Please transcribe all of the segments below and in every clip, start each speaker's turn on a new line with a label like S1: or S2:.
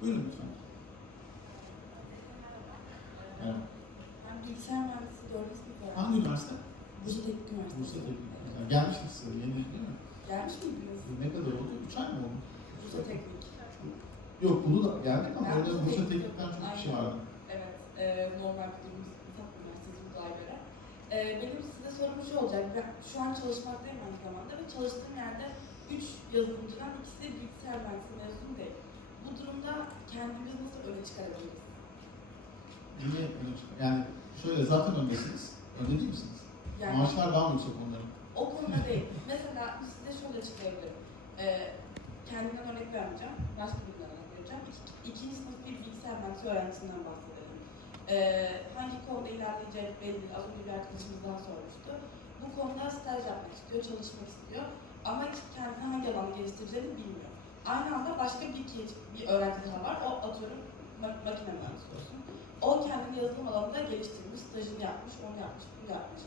S1: Buyurun lütfen. Evet.
S2: Ben bilgisayar mühendisliği dördüncü sınıf.
S1: Hangi üniversite?
S2: Bursa Teknik Üniversitesi.
S1: Bursa Teknik. Yani gelmiştik size yeni değil mi?
S2: Gelmiş miydiniz?
S1: Ne kadar oldu? Üç ay mı oldu?
S2: Bursa Teknik.
S1: Yok bunu da geldik ama orada
S2: Bursa
S1: Bursa
S2: Teknik-
S1: Teknik'ten çok kişi
S2: Aynen.
S1: vardı.
S2: Evet. E, normal bildiğimiz Mithat Üniversitesi Uzay göre. E, benim size sorum şu olacak. Ben şu an çalışmaktayım aynı zamanda ve çalıştığım yerde üç yazılımcıdan ikisi de bilgisayar mühendisliği mezunu değil. Bu durumda kendimizi nasıl öne çıkarabiliriz?
S1: Yine öne çıkıyor. Yani şöyle zaten öndesiniz. Önde değil misiniz?
S2: Yani
S1: Maaşlar daha mı yüksek onların?
S2: O konuda değil. Mesela size şöyle açıklayabilirim. Ee, kendimden örnek vermeyeceğim. Başka birinden örnek vereceğim. İkinci sınıf bir bilgisayar mühendisliği öğrencisinden bahsedelim. Ee, hangi konuda ilerleyeceği belli değil. Az önce bir arkadaşımızdan sormuştu. Bu konuda staj yapmak istiyor, çalışmak istiyor. Ama kendini hangi alanda geliştireceğini bilmiyor. Aynı anda başka bir, bir öğrenci daha var. O atıyorum ma- makine mühendisi olsun. O kendini yazılım alanında geliştirmiş, stajını yapmış, onu yapmış, bunu yapmış.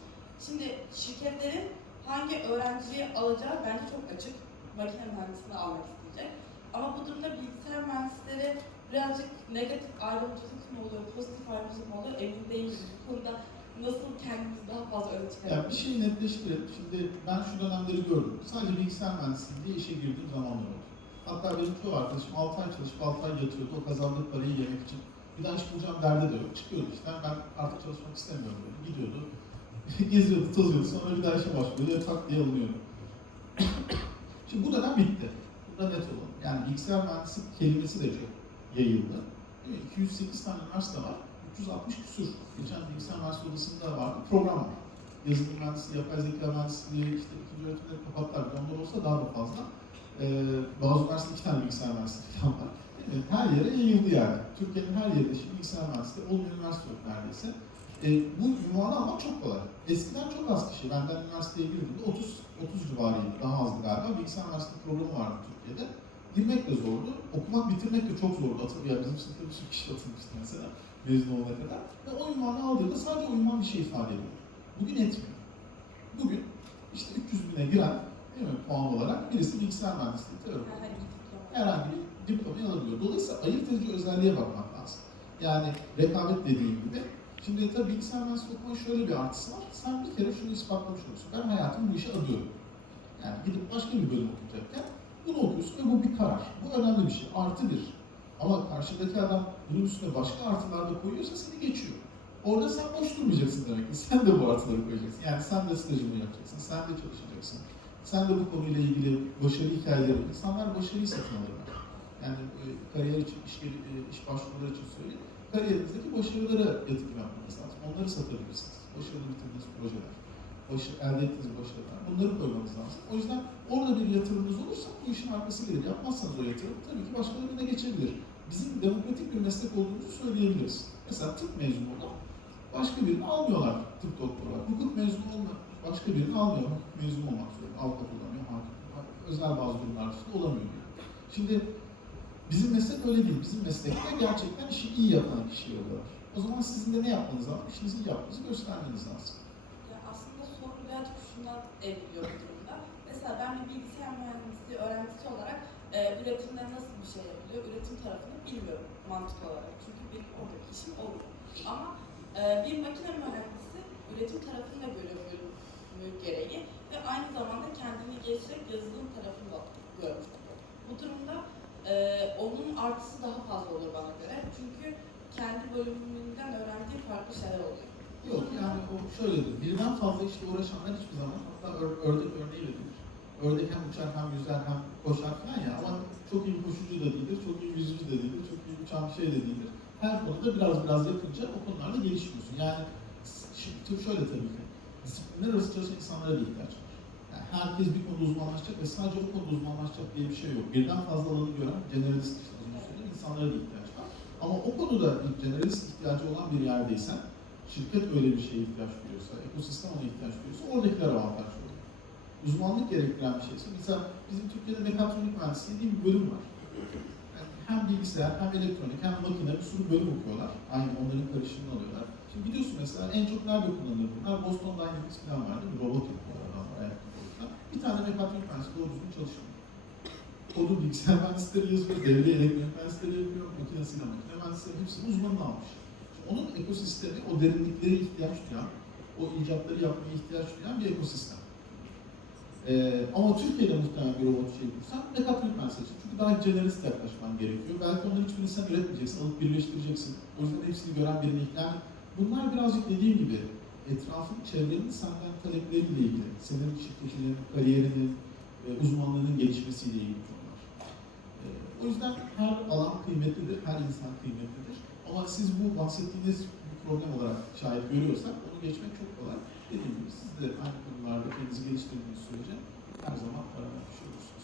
S2: Şimdi şirketlerin hangi öğrenciyi alacağı bence çok açık. Makine mühendisliğini almak isteyecek. Ama bu durumda bilgisayar mühendisleri birazcık negatif ayrımcılık mı oluyor, pozitif ayrımcılık mı oluyor emin değilim. Bu konuda nasıl kendimizi daha fazla öne
S1: Ya bir
S2: çıkarabiliriz?
S1: şey netleştirelim. Şimdi ben şu dönemleri gördüm. Sadece bilgisayar mühendisliği diye işe girdiğim zamanlar oldu. Hatta benim çoğu arkadaşım 6 ay çalışıp 6 ay yatıyordu. O kazandığı parayı yemek için. Bir daha iş bulacağım derdi de yok. Çıkıyordu işte. Ben artık çalışmak istemiyorum dedi. Gidiyordu. Geziyordu, tozuyordu. Sonra bir daha işe başlıyordu. Ya tak diye alınıyordu. Şimdi bu dönem bitti. Burada net olalım. Yani bilgisayar mühendislik kelimesi de çok yayıldı. Değil mi? 208 tane üniversite var. 360 küsur. Geçen bilgisayar mühendisliği odasında vardı. Program var. Yazılım mühendisliği, yapay zeka mühendisliği, işte ikinci öğretimleri kapattılar. Onlar olsa daha da fazla. Ee, bazı üniversitede iki tane bilgisayar mühendisliği falan var. Mi? Her yere yayıldı yani. Türkiye'nin her yerinde şimdi bilgisayar mühendisliği olmayan üniversite yok neredeyse. E, bu ünvanı almak çok kolay. Eskiden çok az kişi, benden üniversiteye girdiğimde 30 30 civarıydı, daha azdı galiba. Bilgisayar mühendisliği programı vardı Türkiye'de. Girmek de zordu, okumak, bitirmek de çok zordu. Atıl, ya bizim sınıfta bir sürü kişi atılmıştı mesela mezun olana kadar. Ve o ünvanı aldığında sadece o ünvan bir şey ifade ediyor. Bugün etmiyor. Bugün işte 300 bine giren değil mi, puan olarak birisi bilgisayar mühendisliği tarafı
S2: Herhangi bir
S1: diplomayı alabiliyor. Dolayısıyla ayırt edici özelliğe bakmak lazım. Yani rekabet dediğim gibi. Şimdi tabii bilgisayar mühendisliği okumanın şöyle bir artısı var. Sen bir kere şunu ispatlamış oluyorsun. Ben hayatımı bu işe adıyorum. Yani gidip başka bir bölüm okuyacakken bunu okuyorsun ve bu bir karar. Bu önemli bir şey. Artı bir. Ama karşıdaki adam bunun üstüne başka artılar da koyuyorsa seni geçiyor. Orada sen boş durmayacaksın demek ki. Sen de bu artıları koyacaksın. Yani sen de stajını yapacaksın. Sen de çalışacaksın. Sen de bu konuyla ilgili başarı hikayeleri, insanlar başarıyı satın. Yani e, kariyer için, iş, e, iş başvuruları için söyleyeyim. Kariyerinizdeki başarılara yatırım yapmanız lazım. Onları satabilirsiniz. Başarılı bitirdiğiniz projeler, başı, elde ettiğiniz başarılar. Bunları koymanız lazım. O yüzden orada bir yatırımınız olursa bu işin arkası gelir. Yapmazsanız o yatırım tabii ki başkalarına geçebilir. Bizim demokratik bir meslek olduğumuzu söyleyebiliriz. Mesela tıp mezunu olan başka birini almıyorlar tıp doktoru olarak. Hukuk mezunu olma başka birini almıyor. Mezunu olmak zorunda. Olamıyor, hakim. Özel bazı durumlar olamıyor. diyor. Şimdi bizim meslek öyle değil. Bizim meslekte gerçekten işi iyi yapan kişi oluyorlar. O zaman sizin de ne yapmanız lazım? İşinizi iyi yapmanızı göstermeniz lazım.
S2: Ya aslında soru birazcık şundan evriliyor bu durumda. Mesela ben bir bilgisayar mühendisliği öğrencisi olarak e, üretimde nasıl bir şey yapılıyor, üretim tarafını bilmiyorum mantık olarak. Çünkü benim oradaki işim olmuyor. Ama e, bir makine mühendisi üretim tarafını da görüyor bölümü gereği ve aynı zamanda kendini geliştirerek yazılım tarafını da görmüş oluyor. Bu durumda e, onun artısı daha fazla oluyor bana göre. Çünkü kendi bölümünden öğrendiği farklı şeyler oluyor.
S1: Yok yani o şöyledir. Birden fazla işle uğraşanlar hiçbir zaman hatta ör- ördek örneği verilir. Ördek hem uçar hem yüzer hem koşar falan ya ama çok iyi koşucu da değildir, çok iyi yüzücü de değildir, çok iyi uçan bir şey de değildir. Her konuda biraz biraz yapınca o konularda gelişmiyorsun. Yani şimdi şöyle tabii ki disiplinler arası çalışan insanlara da ihtiyaç var. Yani herkes bir konuda uzmanlaşacak ve sadece o konuda uzmanlaşacak diye bir şey yok. Birden fazla alanı gören generalist işte insanlara da ihtiyaç var. Ama o konuda bir generalist ihtiyacı olan bir yerdeysen, şirket öyle bir şeye ihtiyaç duyuyorsa, ekosistem ona ihtiyaç duyuyorsa oradakiler avantaj oluyor. Uzmanlık gerektiren bir şeyse, mesela bizim Türkiye'de mekatronik mühendisliği diye bir bölüm var. Yani hem bilgisayar, hem elektronik, hem makine bir sürü bölüm okuyorlar. Aynı onların karışımını alıyorlar. Şimdi biliyorsun mesela en çok nerede kullanılır bunlar? Boston Dynamics falan var değil mi? Robot yapıyorlar adamlar ayakta koyuyorlar. Bir tane mekatronik mühendisi doğru düzgün çalışmıyor. Kodu bilgisayar mühendisleri yazıyor, devre elektronik mühendisleri yapıyor, makasıyla makine mühendisleri hepsini uzmanını almış. Şimdi onun ekosistemi o derinliklere ihtiyaç duyan, o icatları yapmaya ihtiyaç duyan bir ekosistem. Ee, ama Türkiye'de muhtemelen bir robot şey kursan mekatronik mühendisleri Çünkü daha generalist yaklaşman gerekiyor. Belki onların hiçbirini sen üretmeyeceksin, alıp birleştireceksin. O yüzden hepsini gören birine yani bunlar birazcık dediğim gibi etrafın, çevrenin senden talepleriyle ilgili, senin şirketinin, kariyerinin, e, uzmanlığının gelişmesiyle ilgili konular. E, o yüzden her alan kıymetlidir, her insan kıymetlidir. Ama siz bu bahsettiğiniz bir problem olarak şayet görüyorsak onu geçmek çok kolay. Dediğim gibi siz de aynı konularda kendinizi geliştirdiğiniz sürece her zaman öğrenmiş olursunuz.